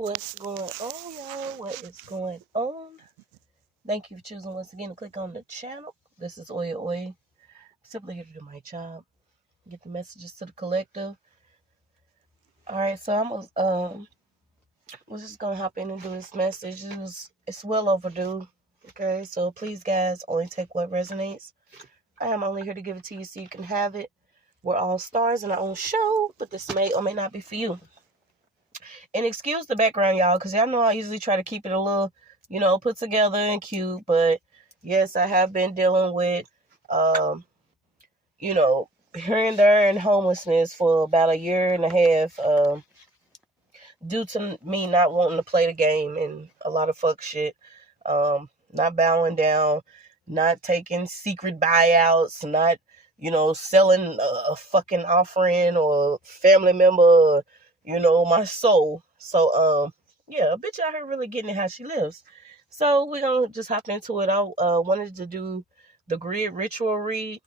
What's going on, y'all? What is going on? Thank you for choosing once again to click on the channel. This is Oya Oya. I'm simply here to do my job, get the messages to the collective. All right, so we're just gonna hop in and do this message. It's well overdue. Okay, so please, guys, only take what resonates. I am only here to give it to you so you can have it. We're all stars in our own show, but this may or may not be for you. And excuse the background, y'all, because y'all know I usually try to keep it a little, put together and cute. But yes, I have been dealing with, you know, here and there and homelessness for about a year and a half, due to me not wanting to play the game and a lot of fuck shit, not bowing down, not taking secret buyouts, not, selling a fucking offering or family member, or, my soul. So, yeah, a bitch out here really getting it how she lives. So we're going to just hop into it. I wanted to do the grid ritual read.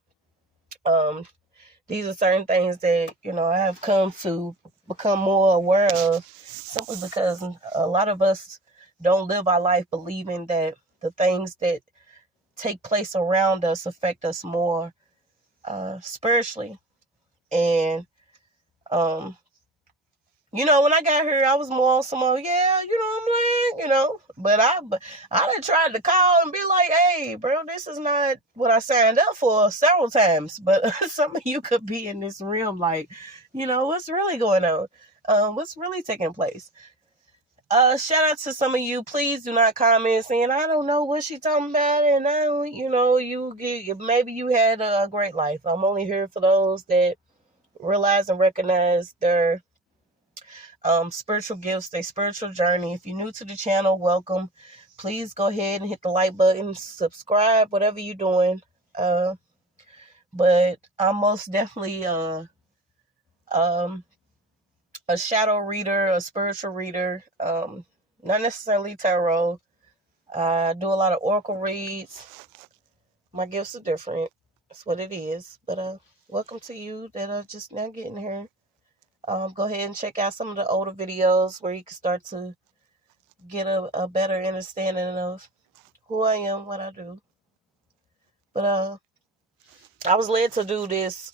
These are certain things that, I have come to become more aware of simply because a lot of us don't live our life believing that the things that take place around us affect us more spiritually. And, when I got here, I was more on some, yeah, I'm like, but I done tried to call and be like, hey, bro, this is not what I signed up for several times. But some of you could be in this realm, like, what's really going on? What's really taking place? Shout out to some of you. Please do not comment saying, I don't know what she talking about. And I don't, maybe you had a great life. I'm only here for those that realize and recognize their spiritual gifts, their spiritual journey. If you're new to the channel, welcome. Please go ahead and hit the like button, subscribe, whatever you're doing. But I'm most definitely a shadow reader, a spiritual reader, not necessarily tarot. I do a lot of oracle reads. My gifts are different. That's what it is. But welcome to you that are just now getting here. Go ahead and check out some of the older videos where you can start to get a better understanding of who I am, what I do. But I was led to do this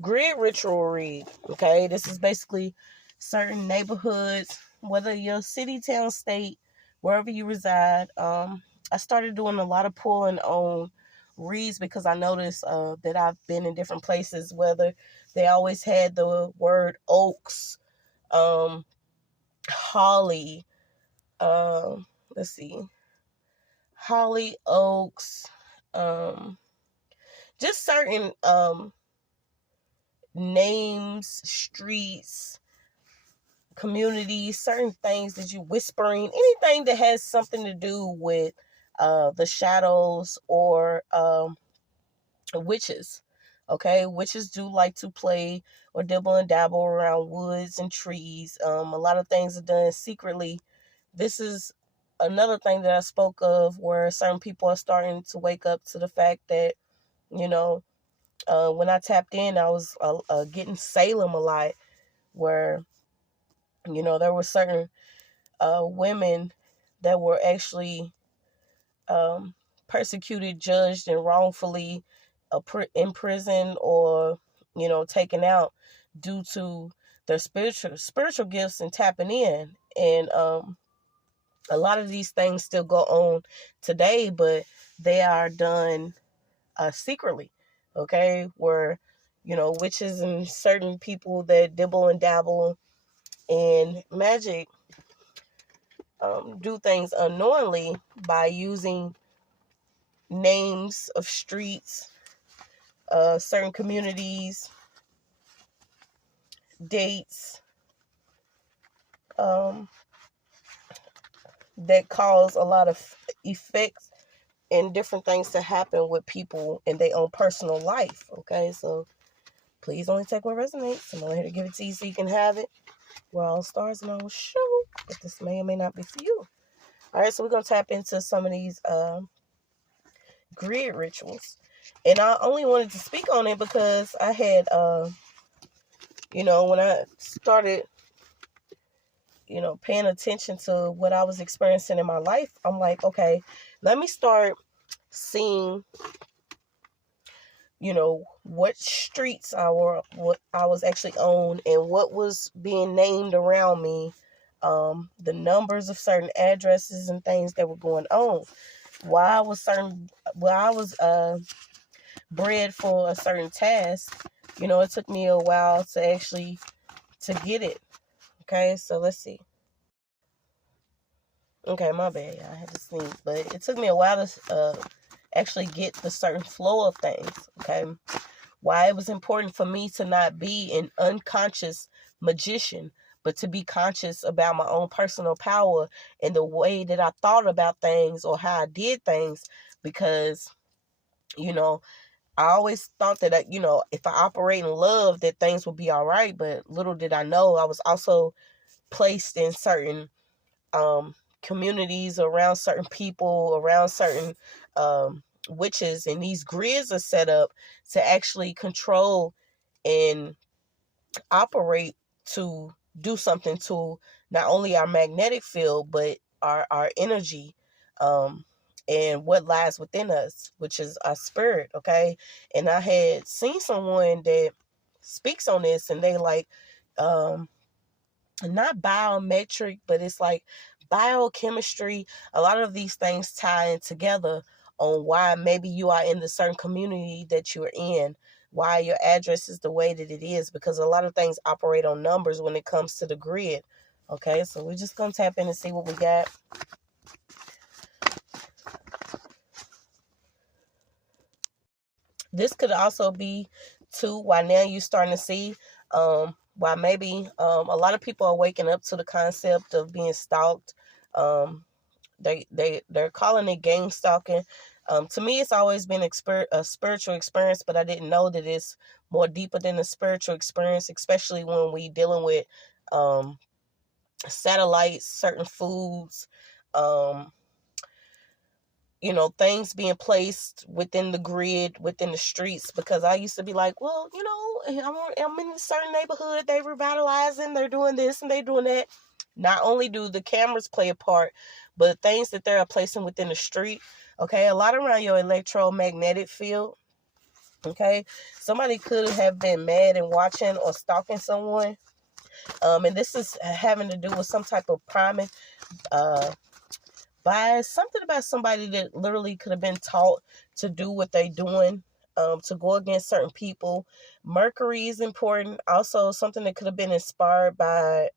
grid ritual read. Okay, this is basically certain neighborhoods, whether you're city, town, state, wherever you reside. I started doing a lot of pulling on reads because I noticed that I've been in different places, whether they always had the word oaks, holly, let's see, holly, oaks, just certain names, streets, communities, certain things that you whispering, anything that has something to do with the shadows or witches. Okay, witches do like to play or dibble and dabble around woods and trees. A lot of things are done secretly. This is another thing that I spoke of where certain people are starting to wake up to the fact that, when I tapped in, I was getting Salem a lot, where, there were certain women that were actually persecuted, judged, and wrongfully imprisoned or, taken out due to their spiritual gifts and tapping in. And a lot of these things still go on today, but they are done secretly. Okay, where witches and certain people that dibble and dabble in magic do things unknowingly by using names of streets, certain communities, dates, that cause a lot of effects and different things to happen with people in their own personal life. Okay, so please only take what resonates. I'm only here to give it to you so you can have it. We're all stars in our show, but this may or may not be for you. All right, so we're going to tap into some of these grid rituals. And I only wanted to speak on it because I had, when I started, paying attention to what I was experiencing in my life, I'm like, okay, let me start seeing, what streets what I was actually on and what was being named around me, the numbers of certain addresses and things that were going on. Why I was bred for a certain task. It took me a while to get it. Okay, so let's see. Okay, my bad. I had to sneeze, but it took me a while to actually get the certain flow of things. Okay, why it was important for me to not be an unconscious magician, but to be conscious about my own personal power and the way that I thought about things or how I did things, because I always thought that if I operate in love, that things would be all right. But little did I know, I was also placed in certain communities, around certain people, around certain witches, and these grids are set up to actually control and operate to do something to not only our magnetic field but our energy, and what lies within us, which is our spirit. Okay, and I had seen someone that speaks on this, and they like not biometric, but it's like biochemistry. A lot of these things tie in together on why maybe you are in the certain community that you're in, why your address is the way that it is, because a lot of things operate on numbers when it comes to the grid. Okay, so we're just going to tap in and see what we got. This could also be, too, why now you're starting to see why maybe a lot of people are waking up to the concept of being stalked. They're calling it game stalking. To me, it's always been a spiritual experience, but I didn't know that it's more deeper than a spiritual experience, especially when we dealing with satellites, certain foods, things being placed within the grid, within the streets. Because I used to be like, well, I'm in a certain neighborhood, they revitalizing, they're doing this and they're doing that. Not only do the cameras play a part, but things that they're placing within the street. Okay, a lot around your electromagnetic field. Okay, somebody could have been mad and watching or stalking someone. And this is having to do with some type of priming, by something about somebody that literally could have been taught to do what they're doing, to go against certain people. Mercury is important. Also, something that could have been inspired by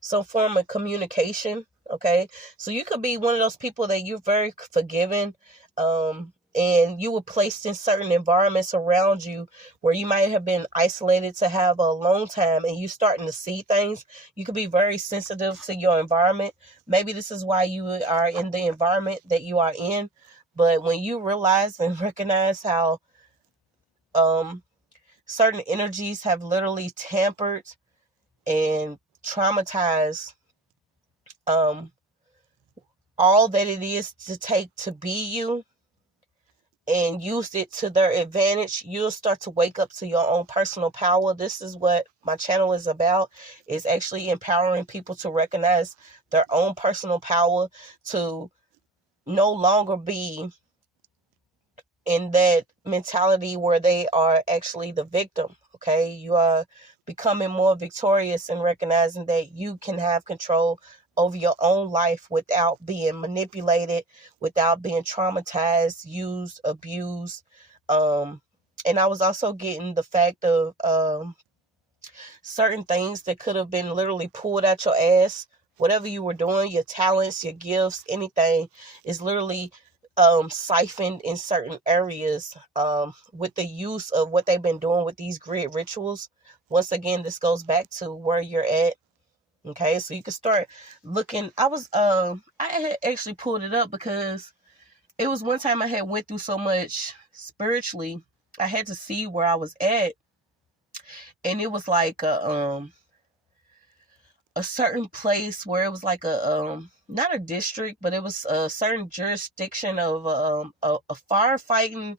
some form of communication. Okay, so you could be one of those people that you're very forgiving, and you were placed in certain environments around you where you might have been isolated to have a long time, and you starting to see things. You could be very sensitive to your environment. Maybe this is why you are in the environment that you are in. But when you realize and recognize how certain energies have literally tampered and traumatized all that it is to take to be you, and used it to their advantage, you'll start to wake up to your own personal power. This is what my channel is about, is actually empowering people to recognize their own personal power, to no longer be in that mentality where they are actually the victim. Okay, you are becoming more victorious and recognizing that you can have control over your own life without being manipulated, without being traumatized, used, abused. And I was also getting the fact of certain things that could have been literally pulled out your ass. Whatever you were doing, your talents, your gifts, anything is literally siphoned in certain areas with the use of what they've been doing with these grid rituals. Once again, this goes back to where you're at. Okay, so you can start looking. I had actually pulled it up because it was one time I had went through so much spiritually. I had to see where I was at, and it was like a certain place where it was like a not a district, but it was a certain jurisdiction of a firefighting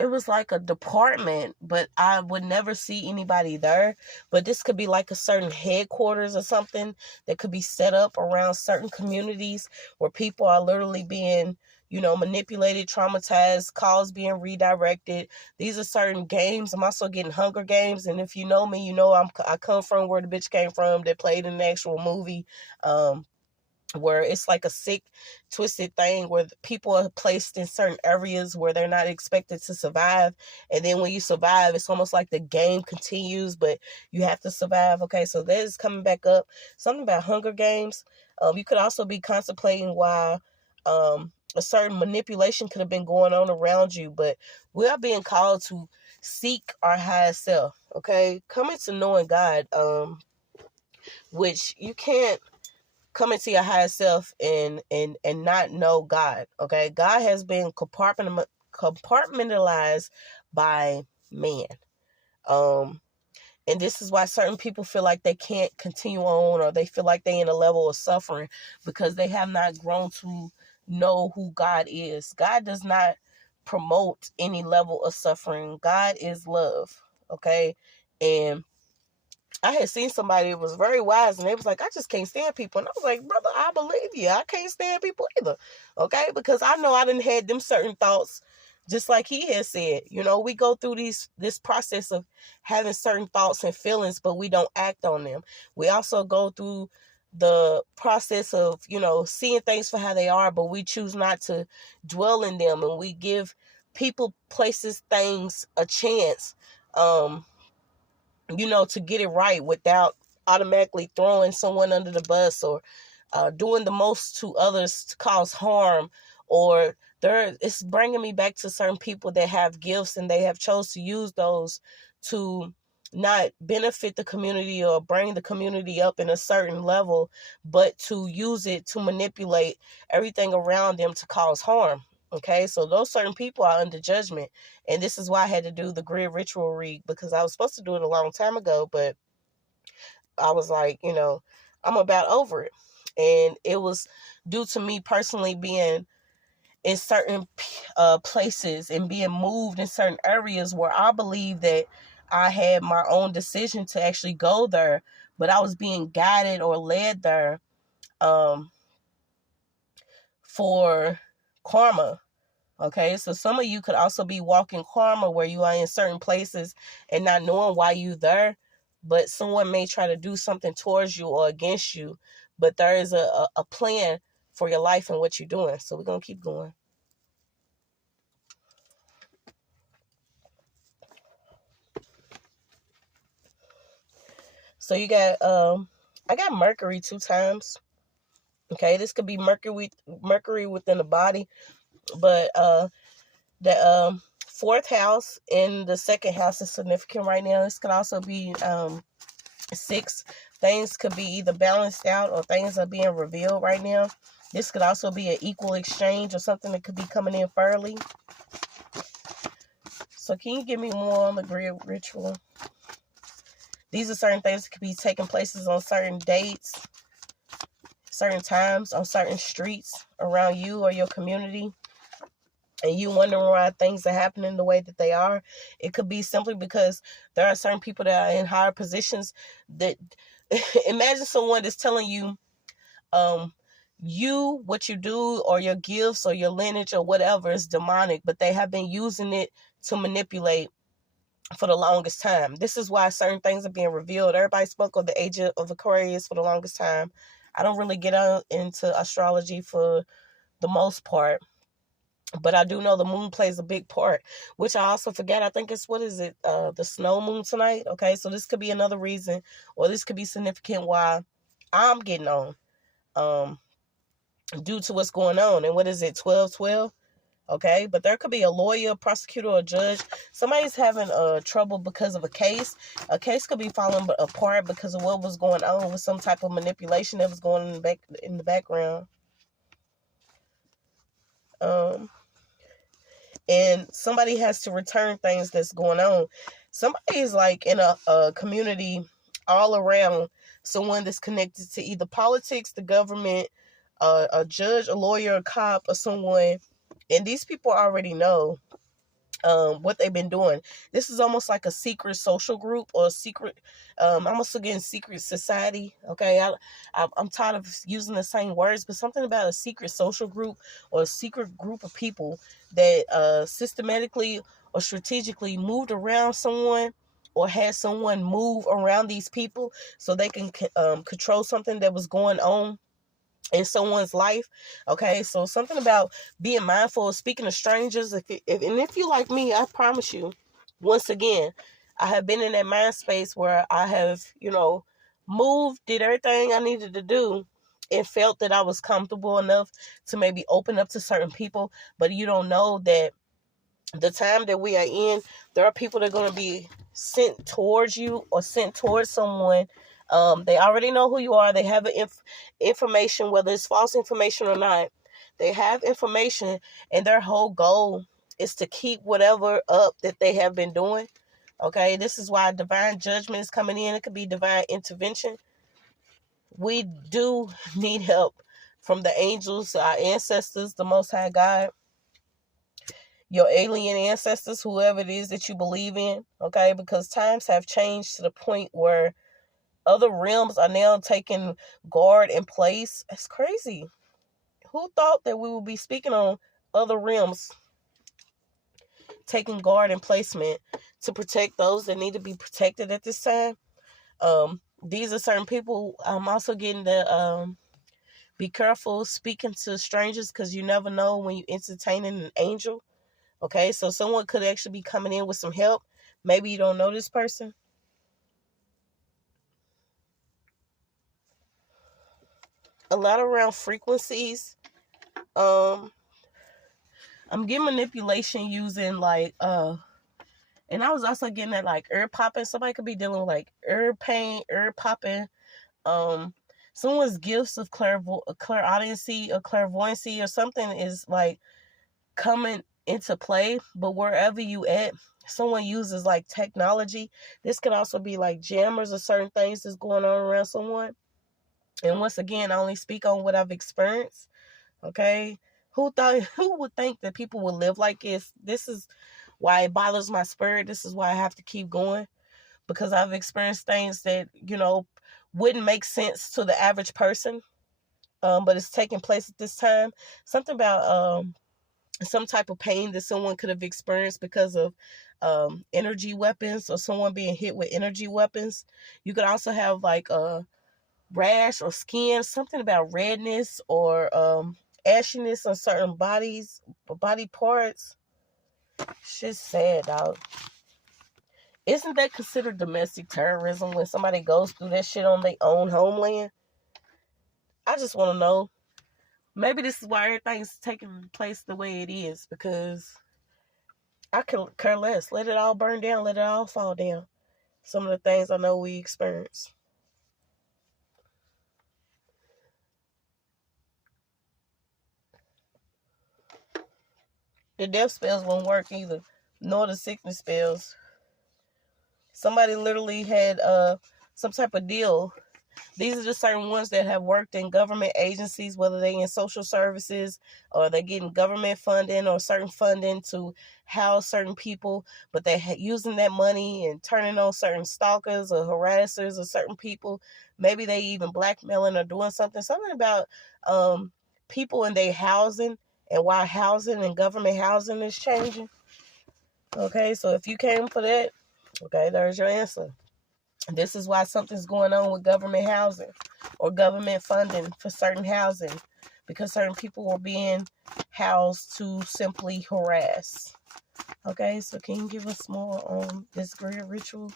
it was like a department, but I would never see anybody there. But this could be like a certain headquarters or something that could be set up around certain communities where people are literally being, manipulated, traumatized, calls being redirected. These are certain games. I'm also getting Hunger Games, and if you know me, I come from where the bitch came from that played in the actual movie. Where it's like a sick, twisted thing where people are placed in certain areas where they're not expected to survive. And then when you survive, it's almost like the game continues, but you have to survive. Okay, so that is coming back up. Something about Hunger Games. You could also be contemplating why a certain manipulation could have been going on around you, but we are being called to seek our highest self. Okay, coming to knowing God, which you can't come into your higher self and not know God. Okay, God has been compartmentalized by man. And this is why certain people feel like they can't continue on, or they feel like they're in a level of suffering because they have not grown to know who God is. God does not promote any level of suffering. God is love. Okay, and I had seen somebody that was very wise, and they was like, I just can't stand people. And I was like, brother, I believe you. I can't stand people either. Okay? Because I know I didn't had them certain thoughts, just like he had said. We go through this process of having certain thoughts and feelings, but we don't act on them. We also go through the process of, seeing things for how they are, but we choose not to dwell in them, and we give people, places, things a chance. To get it right without automatically throwing someone under the bus, or doing the most to others to cause harm. Or it's bringing me back to certain people that have gifts and they have chose to use those to not benefit the community or bring the community up in a certain level, but to use it to manipulate everything around them to cause harm. Okay, so those certain people are under judgment. And this is why I had to do the grid ritual read, because I was supposed to do it a long time ago, but I was like, I'm about over it. And it was due to me personally being in certain places and being moved in certain areas where I believe that I had my own decision to actually go there, but I was being guided or led there for karma. Okay, so some of you could also be walking karma where you are in certain places and not knowing why you're there, but someone may try to do something towards you or against you, but there is a plan for your life and what you're doing. So we're going to keep going. So you got, I got Mercury 2 times. Okay, this could be Mercury within the body, but the fourth house and the second house is significant right now. This could also be 6. Things could be either balanced out or things are being revealed right now. This could also be an equal exchange or something that could be coming in fairly. So can you give me more on the grid ritual? These are certain things that could be taking places on certain dates, certain times, on certain streets around you or your community. And you wondering why things are happening the way that they are. It could be simply because there are certain people that are in higher positions that imagine someone that's telling you what you do or your gifts or your lineage or whatever is demonic, but they have been using it to manipulate for the longest time. This is why certain things are being revealed. Everybody spoke of the age of Aquarius for the longest time. I don't really get into astrology for the most part, but I do know the moon plays a big part, which I also forget. I think it's, the snow moon tonight. Okay, so this could be another reason, or this could be significant why I'm getting on, due to what's going on. And what is it, 12/12? Okay, but there could be a lawyer, prosecutor, or judge. Somebody's having trouble because of a case. A case could be falling apart because of what was going on with some type of manipulation that was going on in the background. And somebody has to return things that's going on. Somebody is like in a community all around, someone that's connected to either politics, the government, a judge, a lawyer, a cop, or someone. And these people already know what they've been doing. This is almost like a secret social group or a secret, almost again, secret society. Okay, I'm tired of using the same words, but something about a secret social group or a secret group of people that systematically or strategically moved around someone or had someone move around these people so they can control something that was going on in someone's life. Okay, so something about being mindful of speaking to strangers. If you like me, I promise you, once again, I have been in that mind space where I have, moved, did everything I needed to do, and felt that I was comfortable enough to maybe open up to certain people. But you don't know that the time that we are in, there are people that are going to be sent towards you or sent towards someone. They already know who you are. They have information, whether it's false information or not. They have information, and their whole goal is to keep whatever up that they have been doing. Okay, this is why divine judgment is coming in. It could be divine intervention. We do need help from the angels, our ancestors, the Most High God, your alien ancestors, whoever it is that you believe in, okay? Because times have changed to the point where other realms are now taking guard in place. It's crazy. Who thought that we would be speaking on other realms taking guard and placement to protect those that need to be protected at this time? These are certain people. I'm also getting the be careful speaking to strangers, because you never know when you're entertaining an angel. Okay, so someone could actually be coming in with some help. Maybe you don't know this person. A lot around frequencies. I'm getting manipulation using and I was also getting that like herb popping. Somebody could be dealing with like herb pain, herb popping. Someone's gifts of clairaudiency or clairvoyancy or something is like coming into play. But wherever you at, someone uses like technology. This could also be like jammers or certain things that's going on around someone. And once again, I only speak on what I've experienced. Okay, who would think that people would live like this? This is why it bothers my spirit. This is why I have to keep going, because I've experienced things that wouldn't make sense to the average person. But it's taking place at this time. Something about some type of pain that someone could have experienced because of energy weapons, or someone being hit with energy weapons. You could also have like a rash or skin, something about redness or ashiness on certain body parts. Shit's sad, dog. Isn't that considered domestic terrorism when somebody goes through that shit on their own homeland? I just want to know. Maybe this is why everything's taking place the way it is, because I could care less. Let it all burn down. Let it all fall down. Some of the things I know we experience. The death spells won't work either, nor the sickness spells. Somebody literally had some type of deal. These are just certain ones that have worked in government agencies, whether they in social services or they're getting government funding or certain funding to house certain people, but they're using that money and turning on certain stalkers or harassers or certain people. Maybe they even blackmailing or doing something about people in their housing, and why housing and government housing is changing. Okay, so if you came for that, okay, there's your answer. This is why something's going on with government housing or government funding for certain housing, because certain people were being housed to simply harass. Okay, so can you give us more on this great ritual?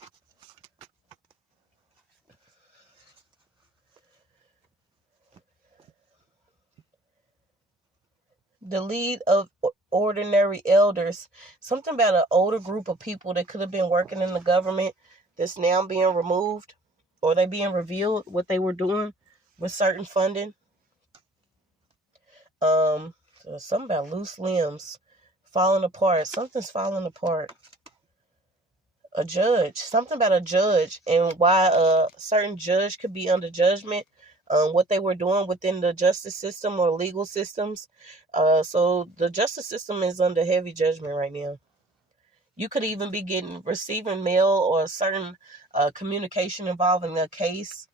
The lead of ordinary elders. Something about an older group of people that could have been working in the government that's now being removed, or they being revealed what they were doing with certain funding. So something about loose limbs falling apart. Something's falling apart. A judge. Something about a judge and why a certain judge could be under judgment. What they were doing within the justice system or legal systems. So the justice system is under heavy judgment right now. You could even be receiving mail or certain communication involving a case,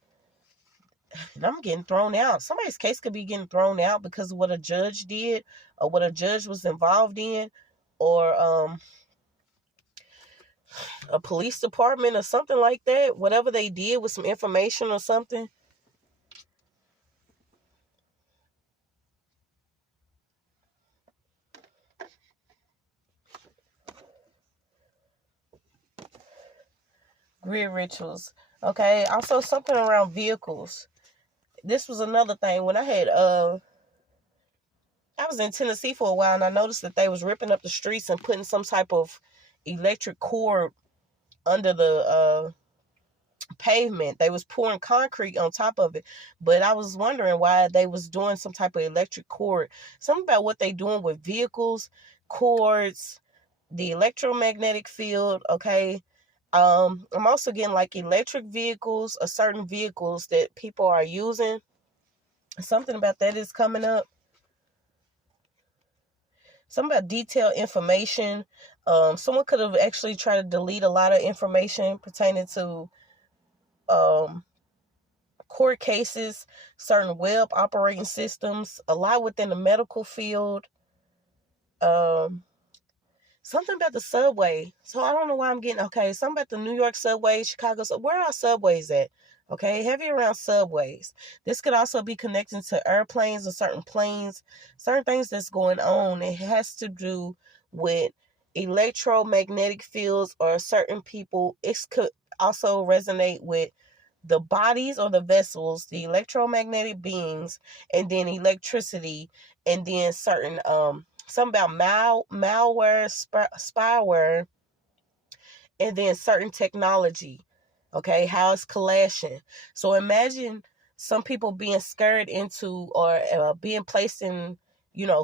and I'm getting thrown out. Somebody's case could be getting thrown out because of what a judge did or what a judge was involved in, or a police department or something like that. Whatever they did with some information or something. Grid rituals. Okay. Also something around vehicles. This was another thing. When I was in Tennessee for a while, and I noticed that they was ripping up the streets and putting some type of electric cord under the pavement. They was pouring concrete on top of it, but I was wondering why they was doing some type of electric cord. Something about what they doing with vehicles, cords, the electromagnetic field. Okay. I'm also getting like electric vehicles or certain vehicles that people are using. Something about that is coming up. Something about detailed information. Someone could have actually tried to delete a lot of information pertaining to court cases, certain web operating systems, a lot within the medical field. Um, Something about the subway. So I don't know why I'm getting, okay, something about the New York subway, Chicago. So where are subways at? Okay, heavy around subways. This could also be connected to airplanes or certain planes, certain things that's going on. It has to do with electromagnetic fields or certain people. It could also resonate with the bodies or the vessels, the electromagnetic beings, and then electricity, and then certain something about malware, spyware, and then certain technology. Okay, how it's clashing. So imagine some people being scared into or being placed in,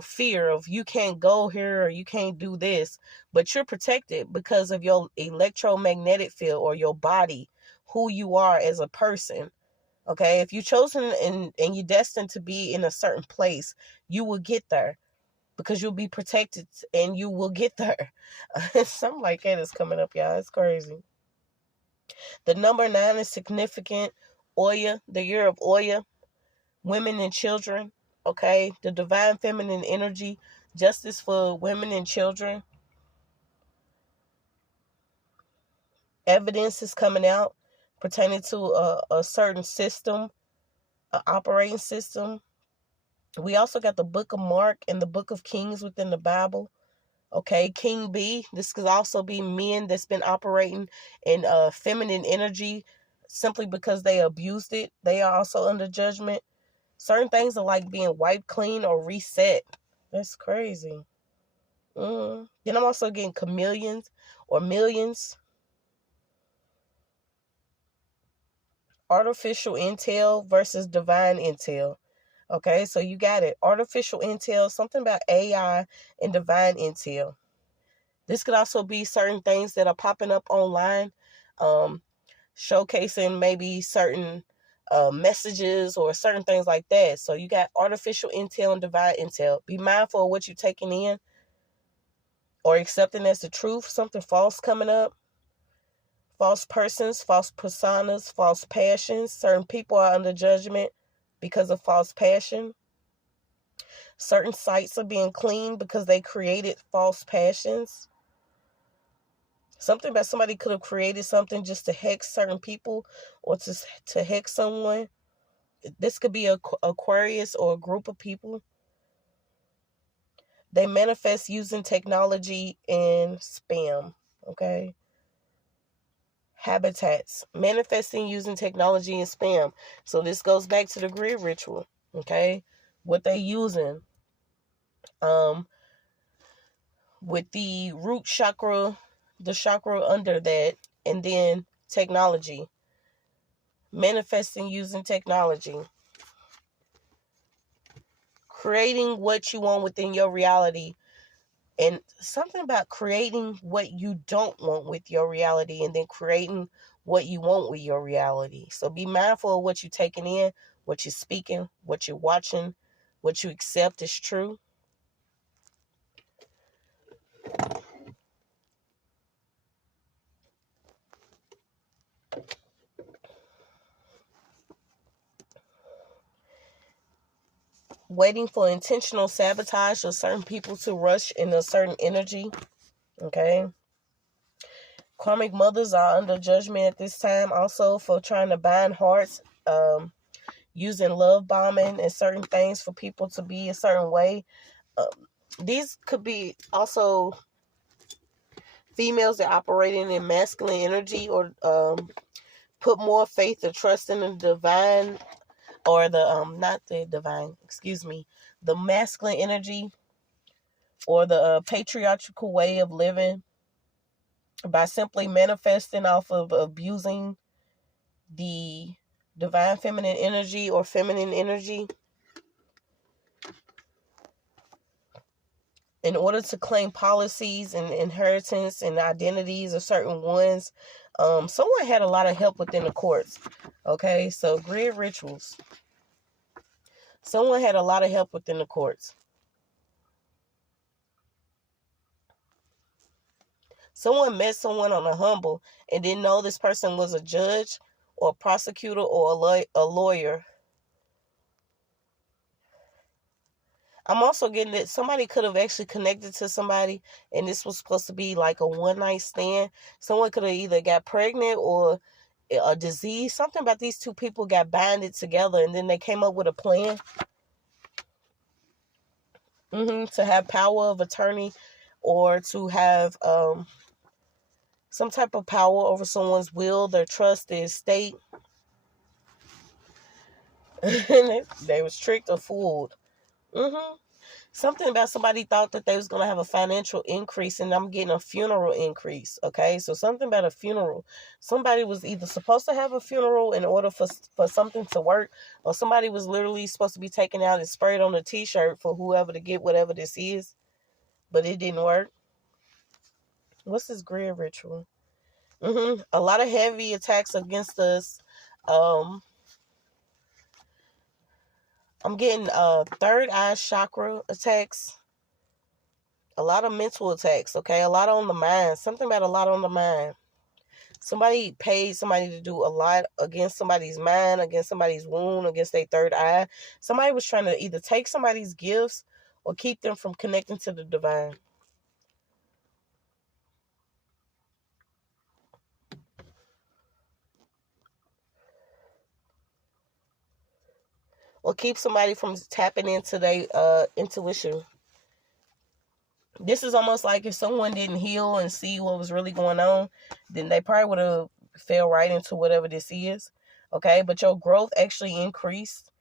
fear of you can't go here or you can't do this, but you're protected because of your electromagnetic field or your body, who you are as a person. Okay, if you're chosen and you're destined to be in a certain place, you will get there because you'll be protected and you will get there. Something like that is coming up, y'all. It's crazy. The number 9 is significant. Oya, the year of Oya, women and children. Okay, the divine feminine energy, justice for women and children. Evidence is coming out pertaining to a certain system, an operating system. We also got the book of Mark and the book of Kings within the Bible. Okay, King B. This could also be men that's been operating in feminine energy simply because they abused it. They are also under judgment. Certain things are like being wiped clean or reset. That's crazy. Then I'm also getting chameleons or millions. Artificial intel versus divine intel. Okay, so you got it. Artificial intel, something about AI and divine intel. This could also be certain things that are popping up online, showcasing maybe certain messages or certain things like that. So you got artificial intel and divine intel. Be mindful of what you're taking in or accepting as the truth. Something false coming up. False persons, false personas, false passions. Certain people are under judgment because of false passion. Certain sites are being cleaned because they created false passions. Something about somebody could have created something just to hex certain people or to hex someone. This could be a Aquarius or a group of people. They manifest using technology and spam. Okay. Habitats. Manifesting using technology and spam. So this goes back to the grid ritual. Okay. What they using. With the root chakra, the chakra under that, and then technology. Manifesting using technology. Creating what you want within your reality, and something about creating what you don't want with your reality, and then creating what you want with your reality. So be mindful of what you're taking in, what you're speaking, what you're watching, what you accept is true. waiting for intentional sabotage of certain people to rush in a certain energy. Okay. Karmic mothers are under judgment at this time also for trying to bind hearts, using love bombing and certain things for people to be a certain way. These could be also females that are operating in masculine energy, or put more faith or trust in the divine, or the not the divine, excuse me, the masculine energy, or the patriarchal way of living, by simply manifesting off of abusing the divine feminine energy or feminine energy in order to claim policies and inheritance and identities of certain ones. Someone had a lot of help within the courts. Okay, so grid rituals. Someone had a lot of help within the courts. Someone met someone on a humble and didn't know this person was a judge or a prosecutor or a lawyer. I'm also getting that somebody could have actually connected to somebody, and this was supposed to be like a one-night stand. Someone could have either got pregnant or a disease. Something about these two people got binded together, and then they came up with a plan to have power of attorney, or to have some type of power over someone's will, their trust, their estate. They was tricked or fooled. Something about somebody thought that they was going to have a financial increase, and I'm getting a funeral increase. Okay, so something about a funeral. Somebody was either supposed to have a funeral in order for something to work, or somebody was literally supposed to be taken out and sprayed on a t-shirt for whoever to get whatever this is, but it didn't work. What's this grid ritual? A lot of heavy attacks against us. I'm getting third eye chakra attacks. A lot of mental attacks, okay? A lot on the mind. Something about a lot on the mind. Somebody paid somebody to do a lot against somebody's mind, against somebody's wound, against their third eye. Somebody was trying to either take somebody's gifts or keep them from connecting to the divine. Or keep somebody from tapping into their intuition. This is almost like if someone didn't heal and see what was really going on, then they probably would have fell right into whatever this is. Okay, but your growth actually increased,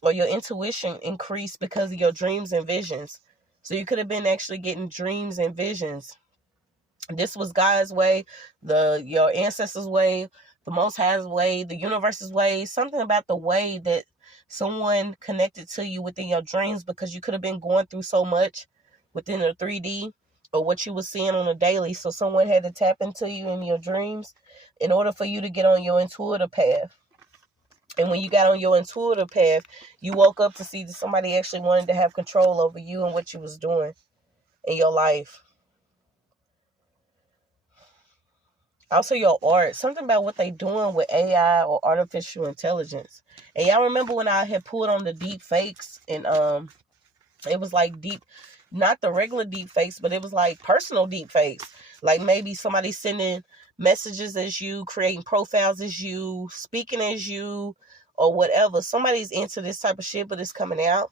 or your intuition increased because of your dreams and visions. So you could have been actually getting dreams and visions. This was God's way, your ancestors' way, the Most High's way, the universe's way. Something about the way that someone connected to you within your dreams, because you could have been going through so much within the 3D or what you were seeing on a daily. So someone had to tap into you in your dreams in order for you to get on your intuitive path. And when you got on your intuitive path, you woke up to see that somebody actually wanted to have control over you and what you was doing in your life. Also your art. Something about what they doing with AI or artificial intelligence. And y'all remember when I had pulled on the deep fakes, and it was like deep, not the regular deep fakes, but it was like personal deep fakes. Like maybe somebody sending messages as you, creating profiles as you, speaking as you, or whatever. Somebody's into this type of shit, but it's coming out.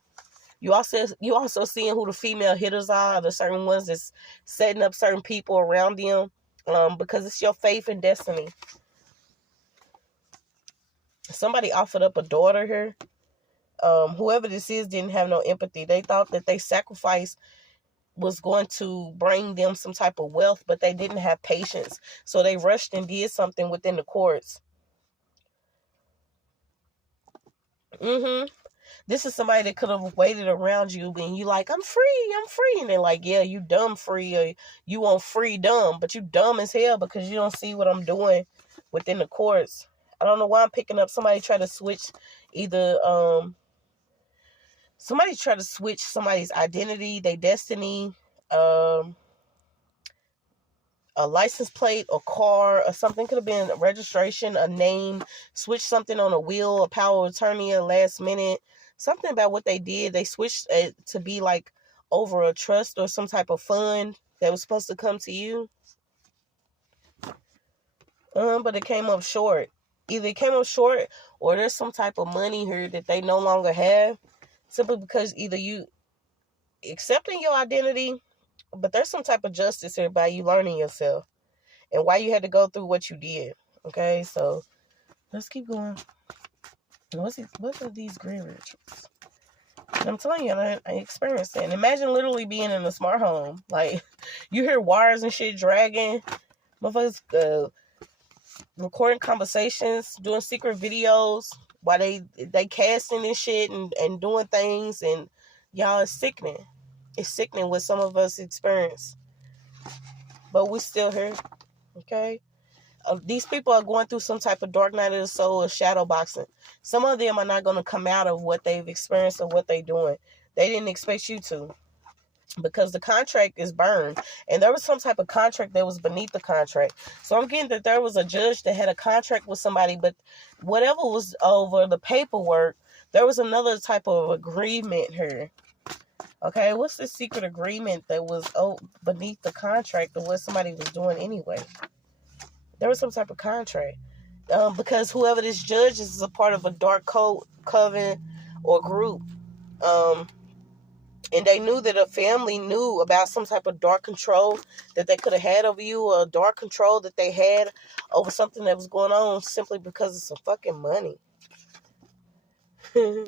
You also seeing who the female hitters are, the certain ones that's setting up certain people around them, because it's your faith and destiny. Somebody offered up a daughter here. Whoever this is didn't have no empathy. They thought that they sacrifice was going to bring them some type of wealth, but they didn't have patience. So they rushed and did something within the courts. This is somebody that could have waited around you and you like, I'm free. And they're like, yeah, you dumb free, or you want free dumb, but you dumb as hell because you don't see what I'm doing within the courts. I don't know why I'm picking up somebody try to switch somebody try to switch somebody's identity, their destiny, a license plate, or car, or something. Could have been a registration, a name, switch something on a will, a power of attorney at last minute. something about what they did. They switched it to be like over a trust or some type of fund that was supposed to come to you. But it came up short. Either it came up short or there's some type of money here that they no longer have. Simply because either you accepting your identity, but there's some type of justice here by you learning yourself and why you had to go through what you did. Okay, so let's keep going. What are these green rituals? I'm telling you, I experienced it. And imagine literally being in a smart home. Like, you hear wires and shit dragging. Motherfuckers recording conversations, doing secret videos while they casting and shit and doing things. And y'all, it's sickening. It's sickening what some of us experience. But we're still here. Okay? These people are going through some type of dark night of the soul or shadow boxing. Some of them are not going to come out of what they've experienced or what they're doing. They didn't expect you to, because the contract is burned. And there was some type of contract that was beneath the contract. So I'm getting that there was a judge that had a contract with somebody, but whatever was over the paperwork, there was another type of agreement here. Okay, what's the secret agreement that was beneath the contract of what somebody was doing anyway? There was some type of contract. Because whoever this judge is a part of a dark coven or group. And they knew that a family knew about some type of dark control that they could have had over you, or dark control that they had over something that was going on simply because of some fucking money. You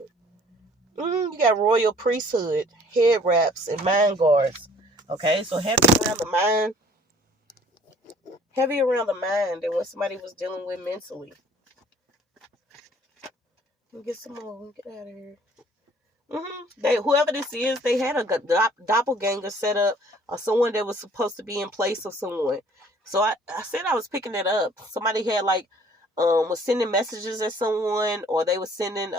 got royal priesthood, head wraps, and mind guards. Okay, so heavy around the mind. Heavy around the mind than what somebody was dealing with mentally. Let me get some more. Let me get out of here. Whoever this is, they had a doppelganger set up, or someone that was supposed to be in place of someone. So I said I was picking that up. Somebody had was sending messages at someone, or they were sending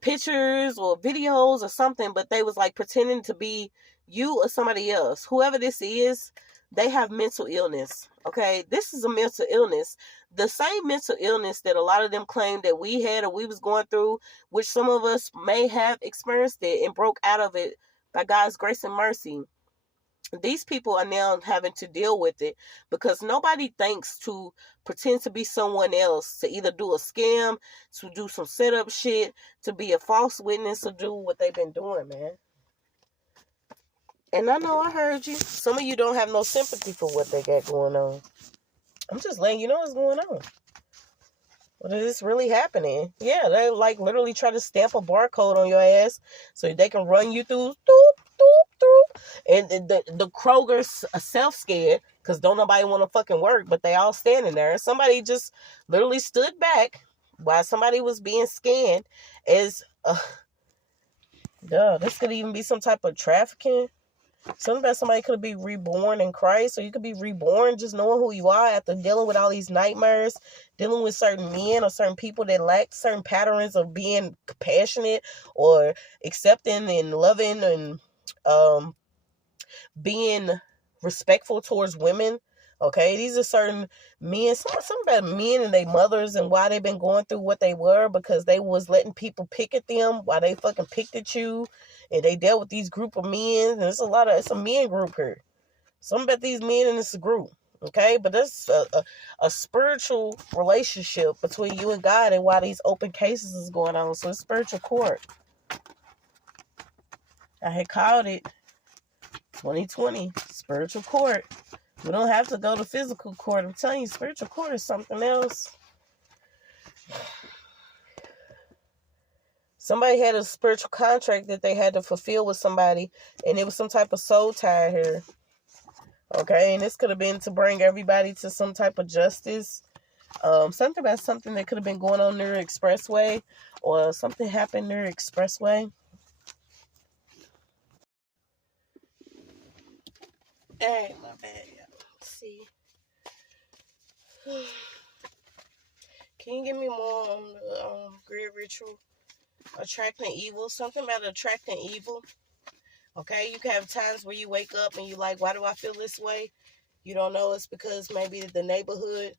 pictures or videos or something, but they was like pretending to be you or somebody else. Whoever this is, they have mental illness. Okay, this is a mental illness. The same mental illness that a lot of them claimed that we had or we was going through, which some of us may have experienced it and broke out of it by God's grace and mercy. These people are now having to deal with it because nobody thinks to pretend to be someone else, to either do a scam, to do some setup shit, to be a false witness, to do what they've been doing, man. And I know I heard you. Some of you don't have no sympathy for what they got going on. I'm just letting you know what's going on. What is this really happening? Yeah, they like literally try to stamp a barcode on your ass so they can run you through, and the Kroger's self-scared because don't nobody want to fucking work, but they all standing there. Somebody just literally stood back while somebody was being scanned as, this could even be some type of trafficking. Something about somebody could be reborn in Christ, or you could be reborn just knowing who you are after dealing with all these nightmares, dealing with certain men or certain people that lack certain patterns of being compassionate or accepting and loving and being respectful towards women. Okay, these are certain men, something about men and their mothers and why they've been going through what they were because they was letting people pick at them while they fucking picked at you, and they dealt with these group of men, and it's a men group here. Something about these men in this group, okay, but that's a spiritual relationship between you and God, and why these open cases is going on. So it's spiritual court. I had called it 2020 spiritual court. We don't have to go to physical court. I'm telling you, spiritual court is something else. Somebody had a spiritual contract that they had to fulfill with somebody, and it was some type of soul tie here. Okay, and this could have been to bring everybody to some type of justice. Something about something that could have been going on near the expressway, or something happened near the expressway. Hey, my bad. Let's see. Can you give me more on the grid ritual? Attracting evil. Something about attracting evil. Okay, you can have times where you wake up and you like, why do I feel this way? You don't know. It's because maybe the neighborhood,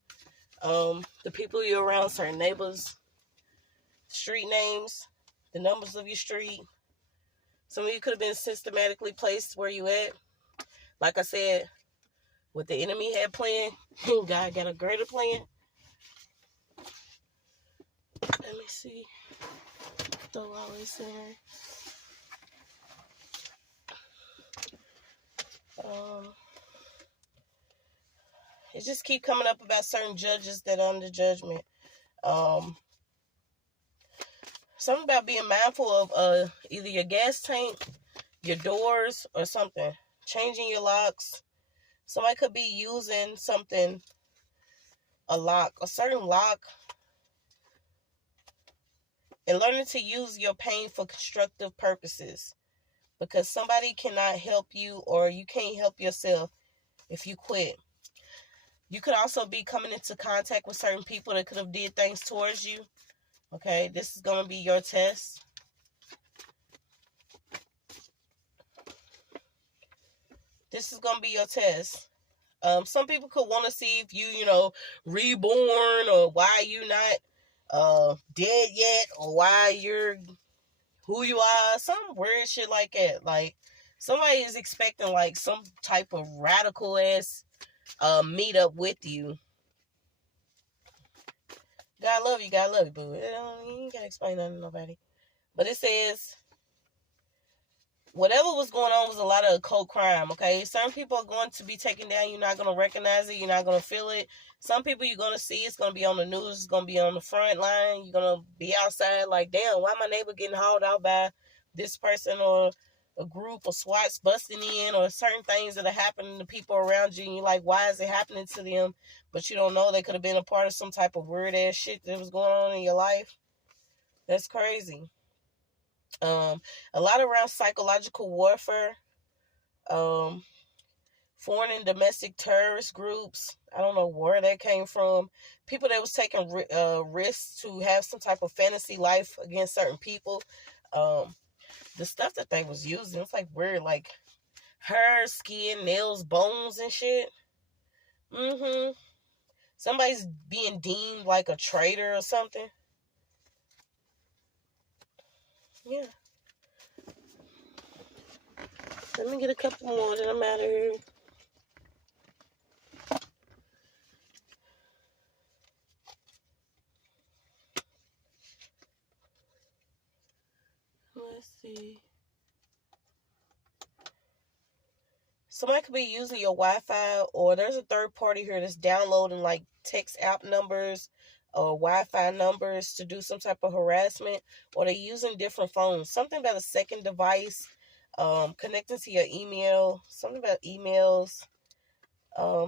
the people you're around, certain neighbors, street names, the numbers of your street. Some of you could have been systematically placed where you at. Like I said, what the enemy had planned, God got a greater plan. Let me see. Throw all this in there. It just keep coming up about certain judges that are under judgment. Something about being mindful of either your gas tank, your doors, or something. Changing your locks. Somebody could be using something, a certain lock, and learning to use your pain for constructive purposes. Because somebody cannot help you, or you can't help yourself if you quit. You could also be coming into contact with certain people that could have did things towards you. Okay, this is going to be your test. This is going to be your test. Some people could want to see if you, reborn, or why you not dead yet, or why you're who you are. Some weird shit like that. Like, somebody is expecting like some type of radical ass meet up with you. God love you, boo. You ain't gotta explain nothing to nobody. But it says, whatever was going on was a lot of occult crime, okay? Certain people are going to be taken down. You're not going to recognize it. You're not going to feel it. Some people you're going to see, it's going to be on the news. It's going to be on the front line. You're going to be outside like, damn, why my neighbor getting hauled out by this person, or a group of SWATs busting in, or certain things that are happening to people around you. And you're like, why is it happening to them? But you don't know they could have been a part of some type of weird ass shit that was going on in your life. That's crazy. A lot around psychological warfare, foreign and domestic terrorist groups. I don't know where that came from. People that was taking risks to have some type of fantasy life against certain people. The stuff that they was using, it's like weird, like hair, skin, nails, bones, and shit. Somebody's being deemed like a traitor or something. Yeah. Let me get a couple more, then I'm out of here. Let's see. Somebody could be using your Wi-Fi, or there's a third party here that's downloading like text app numbers or Wi-Fi numbers to do some type of harassment, or they're using different phones. Something about a second device, connecting to your email, something about emails,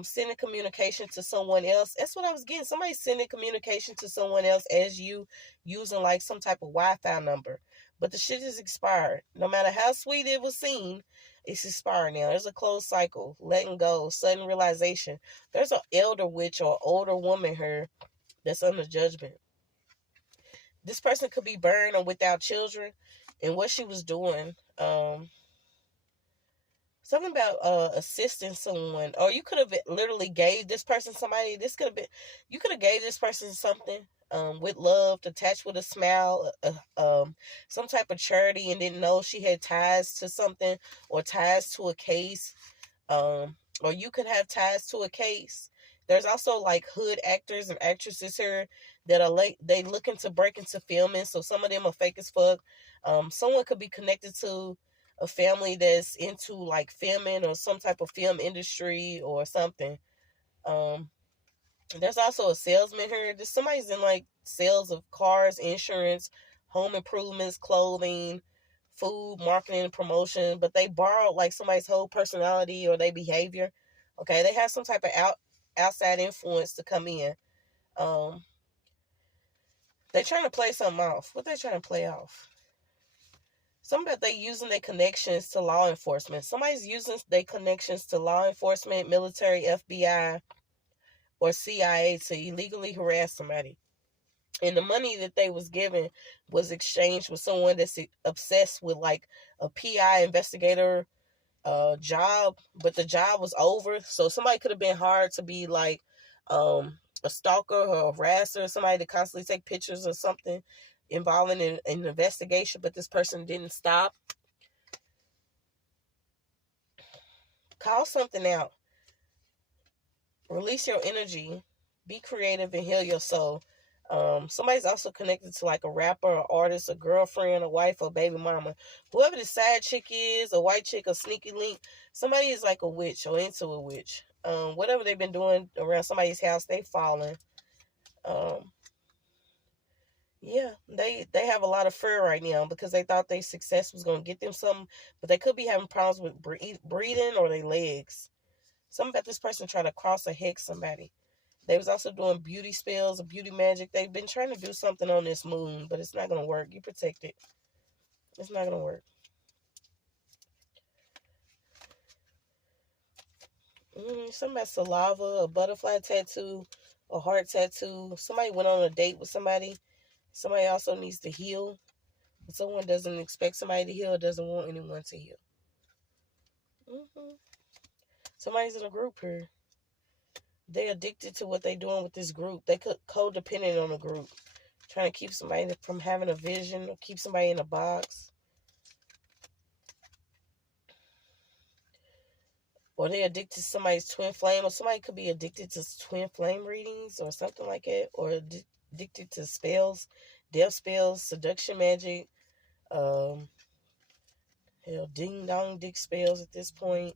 sending communication to someone else. That's what I was getting. Somebody sending communication to someone else as you using like some type of Wi-Fi number. But the shit is expired. No matter how sweet it was seen, it's expired now. There's a closed cycle, letting go, sudden realization. There's an elder witch or older woman here that's under judgment. This person could be burned or without children. And what she was doing, something about assisting someone, or you could have literally gave this person somebody. This could have been, you could have gave this person something with love, attached with a smile, some type of charity, and didn't know she had ties to something or ties to a case, or you could have ties to a case. There's also like hood actors and actresses here that are they looking to break into filming, so some of them are fake as fuck. Someone could be connected to a family that's into like filming or some type of film industry or something. There's also a salesman here. There's somebody's in like sales of cars, insurance, home improvements, clothing, food, marketing, and promotion, but they borrowed like somebody's whole personality or their behavior. Okay, they have some type of outside influence to come in. They're trying to play something off. What they trying to play off? Something that they using their connections to law enforcement. Somebody's using their connections to law enforcement, military, FBI, or CIA to illegally harass somebody. And the money that they was given was exchanged with someone that's obsessed with like a PI investigator job, but the job was over. So somebody could have been hired to be like a stalker or a harasser, somebody to constantly take pictures or something. involving in an investigation, but this person didn't stop. Call something out. Release your energy. Be creative and heal your soul. Somebody's also connected to like a rapper, or artist, a girlfriend, a wife, or baby mama. Whoever the side chick is, a white chick, a sneaky link, somebody is like a witch or into a witch. Whatever they've been doing around somebody's house, they falling. Yeah, they have a lot of fear right now because they thought their success was going to get them something, but they could be having problems with breathing or their legs. Something about this person trying to cross or hex somebody. They was also doing beauty spells or beauty magic. They've been trying to do something on this moon, but it's not going to work. You protect it. It's not going to work. Something about saliva, a butterfly tattoo, a heart tattoo. Somebody went on a date with somebody. Somebody also needs to heal. Someone doesn't expect somebody to heal, doesn't want anyone to heal. Somebody's in a group here. They're addicted to what they're doing with this group. They codependent on a group. Trying to keep somebody from having a vision or keep somebody in a box. Or they're addicted to somebody's twin flame. Or somebody could be addicted to twin flame readings or something like that. Or addicted to spells, death spells, seduction magic. Ding dong dick spells at this point.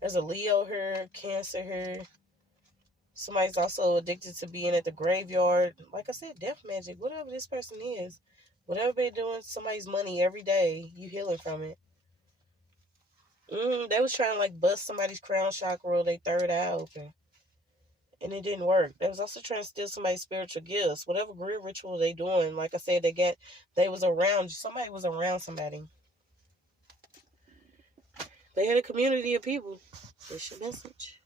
There's a Leo here, Cancer here. Somebody's also addicted to being at the graveyard. Like I said, death magic, whatever this person is. Whatever they're doing somebody's money every day, you healing from it. They was trying to like bust somebody's crown chakra or their third eye open. And it didn't work. They was also trying to steal somebody's spiritual gifts. Whatever grid ritual they doing, like I said, they was around, somebody was around somebody. They had a community of people. What's your message?